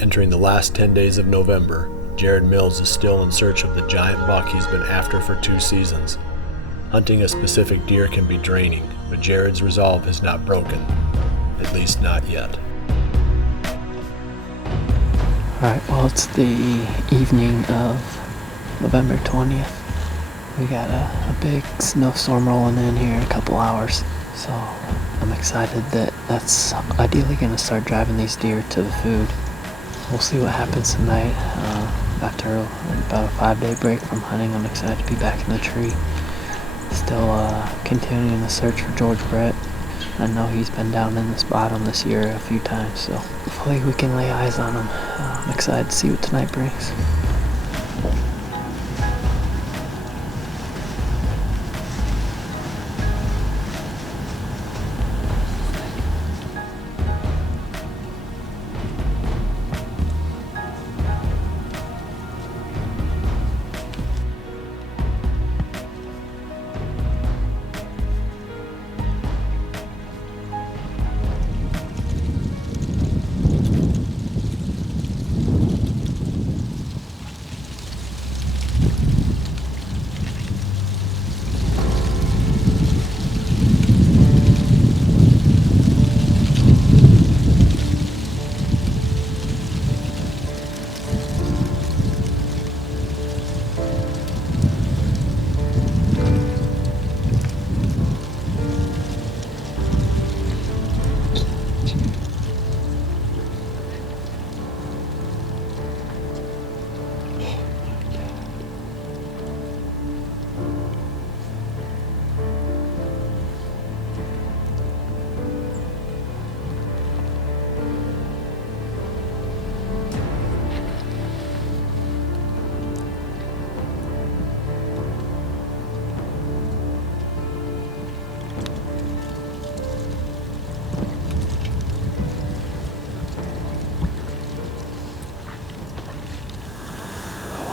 Entering the last 10 days of November, Jared Mills is still in search of the giant buck he's been after for 2 seasons. Hunting a specific deer can be draining, but Jared's resolve is not broken, at least not yet. Alright, well, it's the evening of November 20th. We got a big snowstorm rolling in here in a couple hours, so I'm excited that that's ideally going to start driving these deer to the food. We'll see what happens tonight. After about a 5-day break from hunting, I'm excited to be back in the tree. Still continuing the search for George Brett. I know he's been down in this bottom this year a few times, so hopefully we can lay eyes on him. I'm excited to see what tonight brings.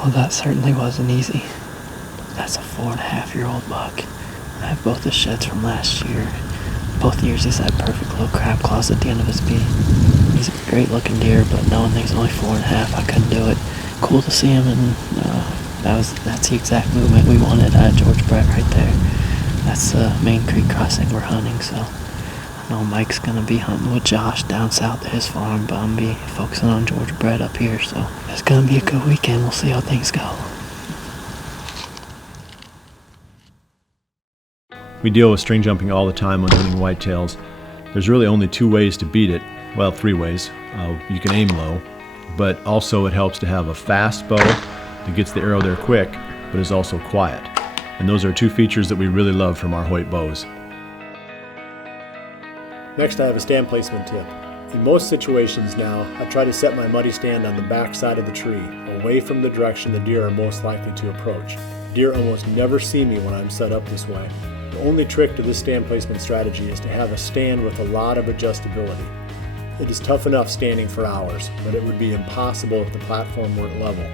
Well, that certainly wasn't easy. That's a 4.5-year-old buck. I have both the sheds from last year. Both years he's had perfect little crab claws at the end of his beak. He's a great looking deer, but knowing that he's only 4.5, I couldn't do it. Cool to see him, and that's the exact movement we wanted out of George Brett right there. That's the main creek crossing we're hunting, so I know Mike's gonna be hunting with Josh down south at his farm, but I'm gonna be focusing on George Brett up here, so it's gonna be a good weekend. We'll see how things go. We deal with string jumping all the time when hunting whitetails. There's really only 2 ways to beat it. Well, 3 ways. You can aim low, but also it helps to have a fast bow that gets the arrow there quick, but is also quiet. And those are 2 features that we really love from our Hoyt bows. Next, I have a stand placement tip. In most situations now, I try to set my muddy stand on the back side of the tree, away from the direction the deer are most likely to approach. Deer almost never see me when I'm set up this way. The only trick to this stand placement strategy is to have a stand with a lot of adjustability. It is tough enough standing for hours, but it would be impossible if the platform weren't level.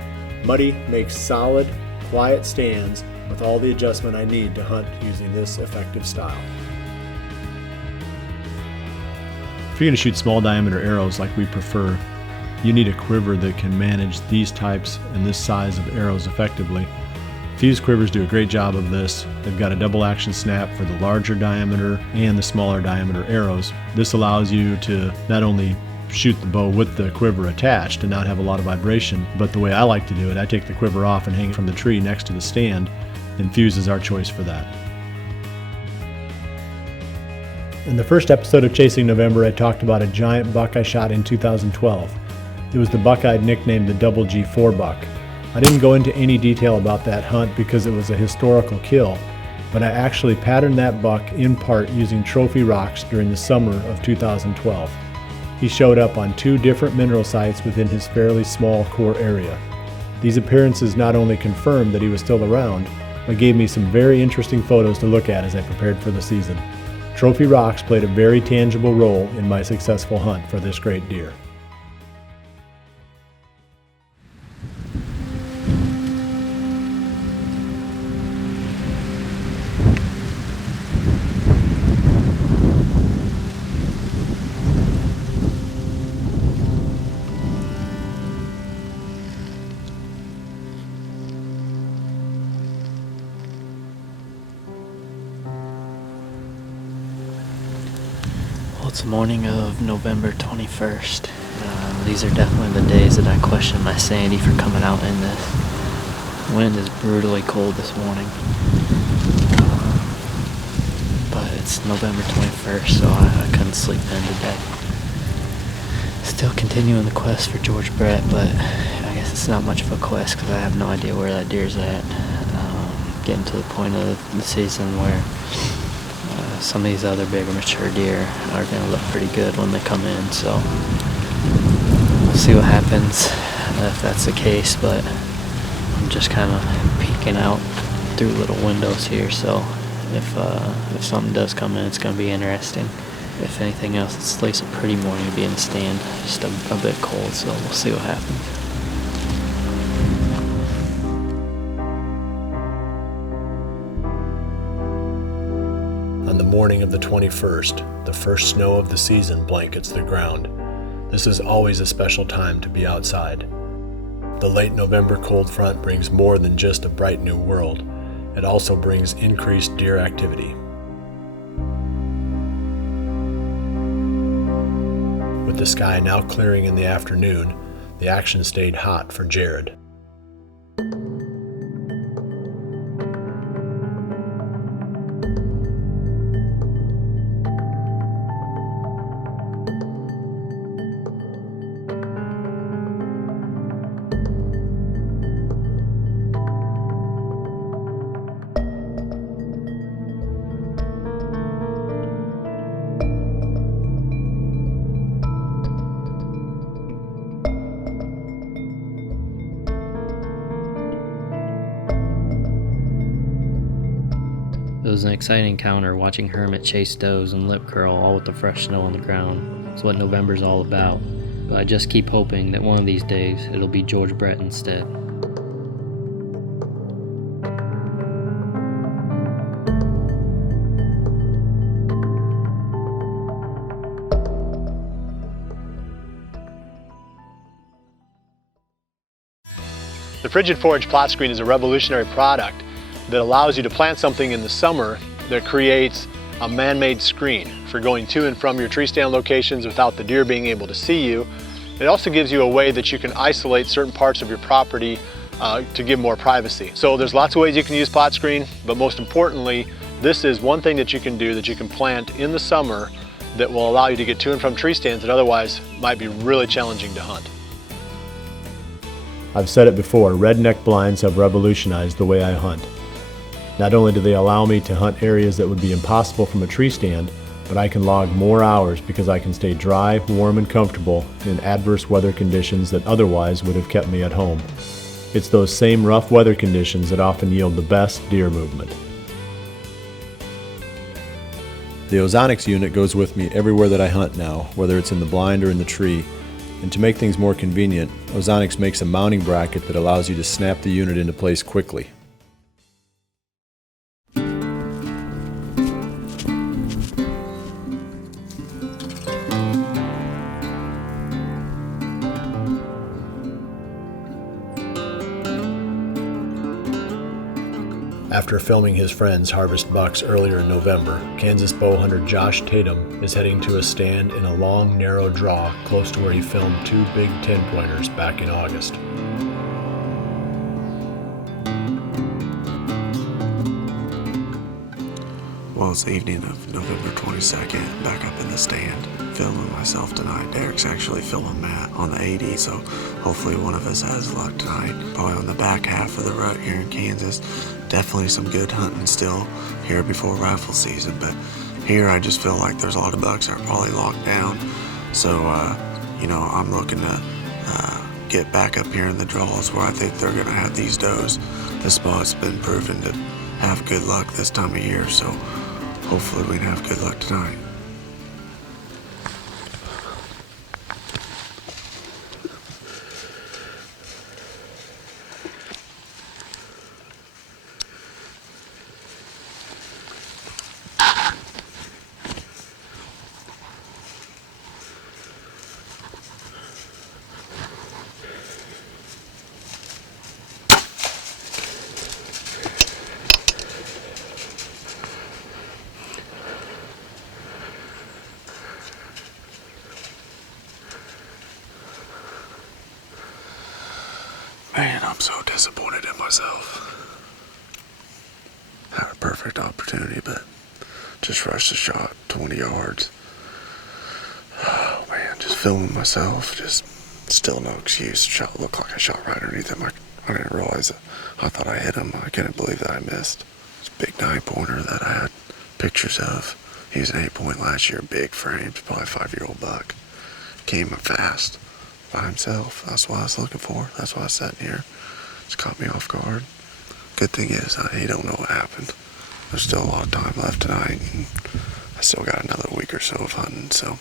Muddy makes solid, quiet stands with all the adjustment I need to hunt using this effective style. If you're going to shoot small diameter arrows like we prefer, you need a quiver that can manage these types and this size of arrows effectively. Fuse quivers do a great job of this. They've got a double action snap for the larger diameter and the smaller diameter arrows. This allows you to not only shoot the bow with the quiver attached and not have a lot of vibration, but the way I like to do it, I take the quiver off and hang it from the tree next to the stand, and Fuse is our choice for that. In the first episode of Chasing November, I talked about a giant buck I shot in 2012. It was the buck I'd nicknamed the Double G4 buck. I didn't go into any detail about that hunt because it was a historical kill, but I actually patterned that buck in part using trophy rocks during the summer of 2012. He showed up on 2 different mineral sites within his fairly small core area. These appearances not only confirmed that he was still around, but gave me some very interesting photos to look at as I prepared for the season. Trophy rocks played a very tangible role in my successful hunt for this great deer. It's the morning of November 21st. These are definitely the days that I question my sanity for coming out in this. Wind is brutally cold this morning. But it's November 21st, so I couldn't sleep in today. Still continuing the quest for George Brett, but I guess it's not much of a quest because I have no idea where that deer's at. Getting to the point of the season where some of these other bigger mature deer are going to look pretty good when they come in, so we'll see what happens if that's the case, but I'm just kind of peeking out through little windows here, so if something does come in, it's going to be interesting. If anything else, it's a pretty morning to be in the stand, just a bit cold, so we'll see what happens. On the morning of the 21st, the first snow of the season blankets the ground. This is always a special time to be outside. The late November cold front brings more than just a bright new world. It also brings increased deer activity. With the sky now clearing in the afternoon, the action stayed hot for Jared. It was an exciting encounter watching Hermit chase does and lip curl all with the fresh snow on the ground. It's what November's all about, but I just keep hoping that one of these days it'll be George Brett instead. The Frigid Forage plot screen is a revolutionary product that allows you to plant something in the summer that creates a man-made screen for going to and from your tree stand locations without the deer being able to see you. It also gives you a way that you can isolate certain parts of your property to give more privacy. So there's lots of ways you can use plot screen, but most importantly, this is one thing that you can do that you can plant in the summer that will allow you to get to and from tree stands that otherwise might be really challenging to hunt. I've said it before, redneck blinds have revolutionized the way I hunt. Not only do they allow me to hunt areas that would be impossible from a tree stand, but I can log more hours because I can stay dry, warm, and comfortable in adverse weather conditions that otherwise would have kept me at home. It's those same rough weather conditions that often yield the best deer movement. The Ozonics unit goes with me everywhere that I hunt now, whether it's in the blind or in the tree. And to make things more convenient, Ozonics makes a mounting bracket that allows you to snap the unit into place quickly. After filming his friends harvest bucks earlier in November, Kansas bow hunter Josh Tatum is heading to a stand in a long, narrow draw close to where he filmed 2 big 10-pointers back in August. Well, it's the evening of November 22nd, back up in the stand, filming myself tonight. Derek's actually filming Matt on the 80, so hopefully one of us has luck tonight. Probably on the back half of the rut here in Kansas. Definitely some good hunting still here before rifle season, but here I just feel like there's a lot of bucks that are probably locked down. So, I'm looking to get back up here in the draws where I think they're going to have these does. This spot's been proven to have good luck this time of year, so hopefully we can have good luck tonight. Man, I'm so disappointed in myself. Had a perfect opportunity, but just rushed the shot 20 yards. Oh man, just filming myself, just still no excuse. Shot looked like I shot right underneath him. I didn't realize it. I thought I hit him. I couldn't believe that I missed. It's a big 9-pointer that I had pictures of. He was an 8-point last year, big frames, probably 5-year-old buck. Came fast by himself. That's what I was looking for. That's why I sat in here. Just caught me off guard. Good thing is, he don't know what happened. There's still a lot of time left tonight, and I still got another week or so of hunting, so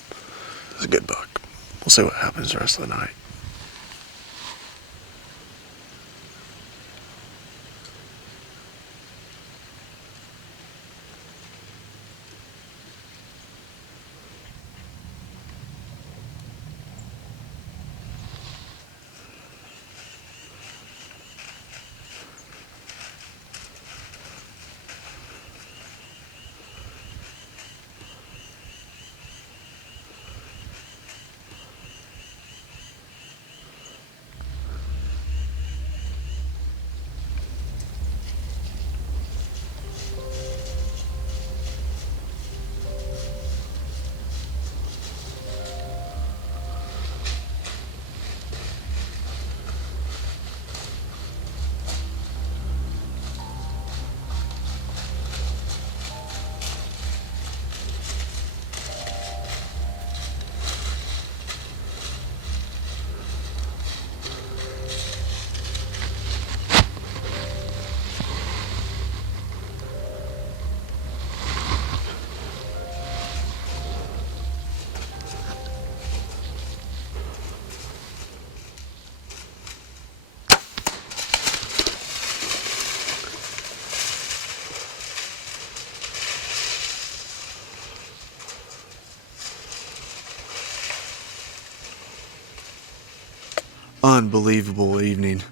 it's a good buck. We'll see what happens the rest of the night. Unbelievable evening.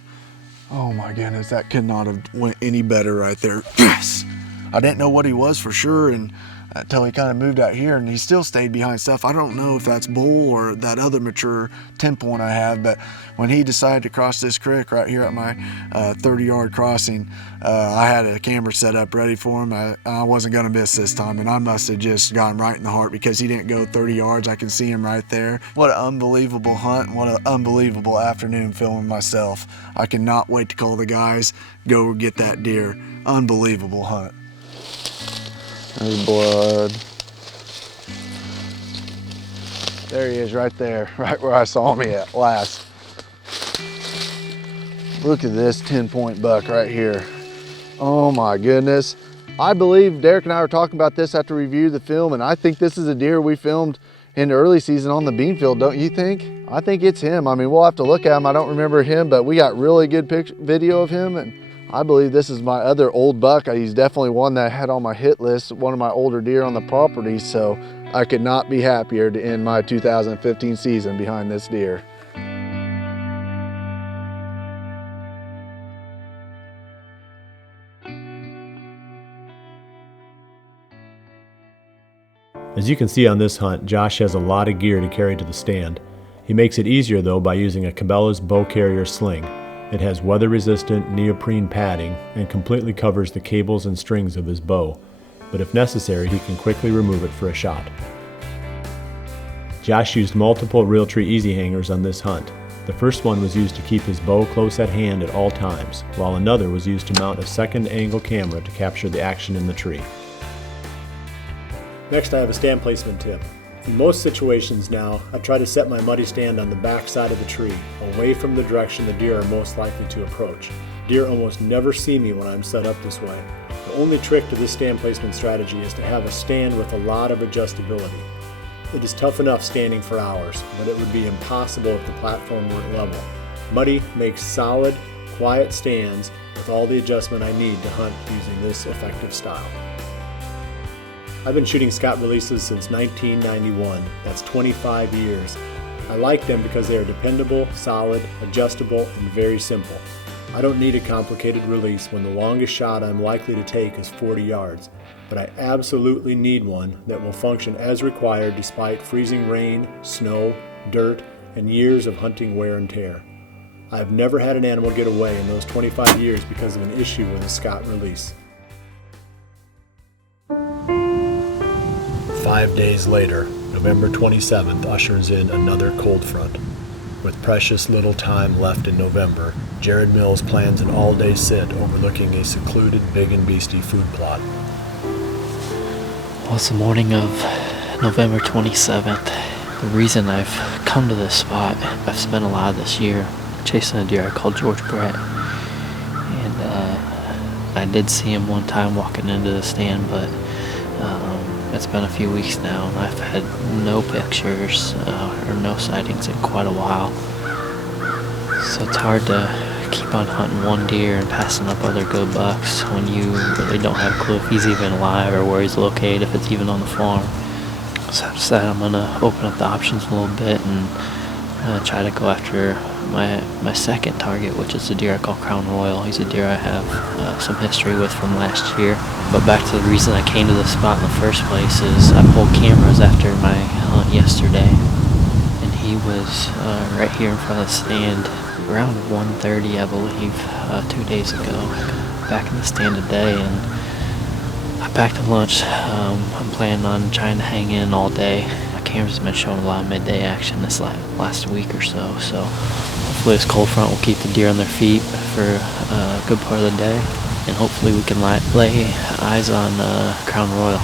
Oh my goodness, that could not have went any better right there. Yes! I didn't know what he was for sure, and until he kind of moved out here, and he still stayed behind stuff. I don't know if that's bull or that other mature 10-point I have, but when he decided to cross this creek right here at my 30-yard crossing, I had a camera set up ready for him. I wasn't going to miss this time, and I must have just gotten right in the heart because he didn't go 30 yards. I can see him right there. What an unbelievable hunt, and what an unbelievable afternoon filming myself. I cannot wait to call the guys, go get that deer. Unbelievable hunt. There's blood. There he is right there, right where I saw him at last. Look at this 10-point buck right here. Oh my goodness. I believe Derek and I were talking about this after we reviewed the film, and I think this is a deer we filmed in the early season on the bean field, don't you think? I think it's him. I mean, we'll have to look at him. I don't remember him, but we got really good video of him, and I believe this is my other old buck. He's definitely one that I had on my hit list, one of my older deer on the property, so I could not be happier to end my 2015 season behind this deer. As you can see on this hunt, Josh has a lot of gear to carry to the stand. He makes it easier though by using a Cabela's bow carrier sling. It has weather-resistant neoprene padding and completely covers the cables and strings of his bow, but if necessary, he can quickly remove it for a shot. Josh used multiple Realtree easy hangers on this hunt. The first one was used to keep his bow close at hand at all times, while another was used to mount a second angle camera to capture the action in the tree. Next, I have a stand placement tip. In most situations now, I try to set my muddy stand on the back side of the tree, away from the direction the deer are most likely to approach. Deer almost never see me when I'm set up this way. The only trick to this stand placement strategy is to have a stand with a lot of adjustability. It is tough enough standing for hours, but it would be impossible if the platform weren't level. Muddy makes solid, quiet stands with all the adjustment I need to hunt using this effective style. I've been shooting Scott releases since 1991. That's 25 years. I like them because they are dependable, solid, adjustable, and very simple. I don't need a complicated release when the longest shot I'm likely to take is 40 yards, but I absolutely need one that will function as required despite freezing rain, snow, dirt, and years of hunting wear and tear. I've never had an animal get away in those 25 years because of an issue with a Scott release. 5 days later, November 27th ushers in another cold front. With precious little time left in November, Jared Mills plans an all-day sit overlooking a secluded Big and Beastie food plot. Well, it's the morning of November 27th. The reason I've come to this spot, I've spent a lot of this year chasing a deer I call George Brett. And I did see him one time walking into the stand, but it's been a few weeks now, and I've had no pictures or no sightings in quite a while. So it's hard to keep on hunting one deer and passing up other good bucks when you really don't have a clue if he's even alive or where he's located, if it's even on the farm. So I decided I'm going to open up the options a little bit and try to go after my second target, which is a deer I call Crown Royal. He's a deer I have some history with from last year. But back to the reason I came to this spot in the first place is I pulled cameras after my hunt yesterday, and he was right here in front of the stand around 1:30, I believe, 2 days ago. Back in the stand today, and I packed a lunch. I'm planning on trying to hang in all day. My cameras have been showing a lot of midday action this last week or so. So hopefully this cold front will keep the deer on their feet for a good part of the day, and hopefully we can lay eyes on Crown Royal.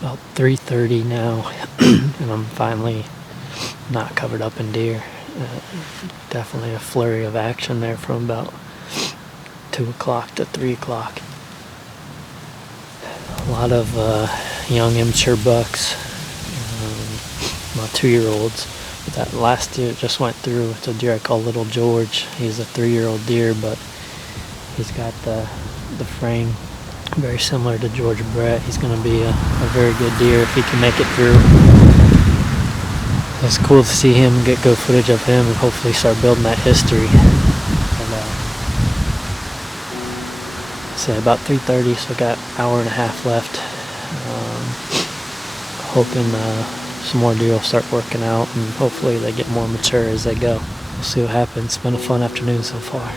About 3:30 now, and I'm finally not covered up in deer. Definitely a flurry of action there from about 2 o'clock to 3 o'clock. A lot of young immature bucks, about 2-year-olds. But that last deer just went through, it's a deer I call Little George. He's a 3-year-old deer, but he's got the frame very similar to George Brett. He's going to be a very good deer if he can make it through. It's cool to see him, get good footage of him, and hopefully start building that history. And, say about 3:30, so I got an hour and a half left. Hoping some more deer will start working out, and hopefully they get more mature as they go. We'll see what happens. It's been a fun afternoon so far.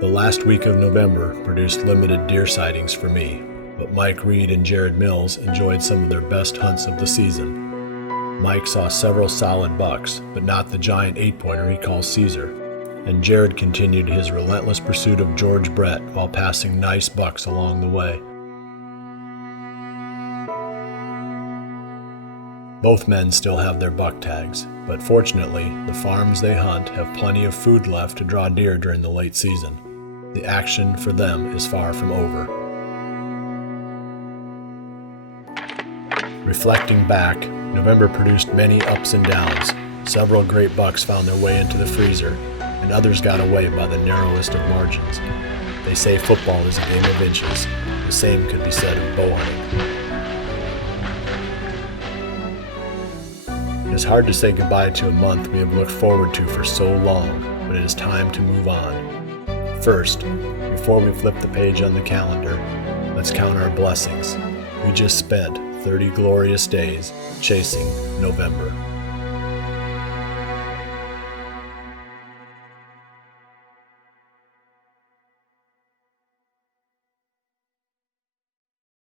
The last week of November produced limited deer sightings for me, but Mike Reed and Jared Mills enjoyed some of their best hunts of the season. Mike saw several solid bucks, but not the giant 8-pointer he calls Caesar, and Jared continued his relentless pursuit of George Brett while passing nice bucks along the way. Both men still have their buck tags, but fortunately, the farms they hunt have plenty of food left to draw deer during the late season. the action for them is far from over. Reflecting back, November produced many ups and downs. Several great bucks found their way into the freezer, and others got away by the narrowest of margins. They say football is a game of inches. The same could be said of bow hunting. It is hard to say goodbye to a month we have looked forward to for so long, but it is time to move on. First, before we flip the page on the calendar, let's count our blessings. We just spent 30 glorious days chasing November.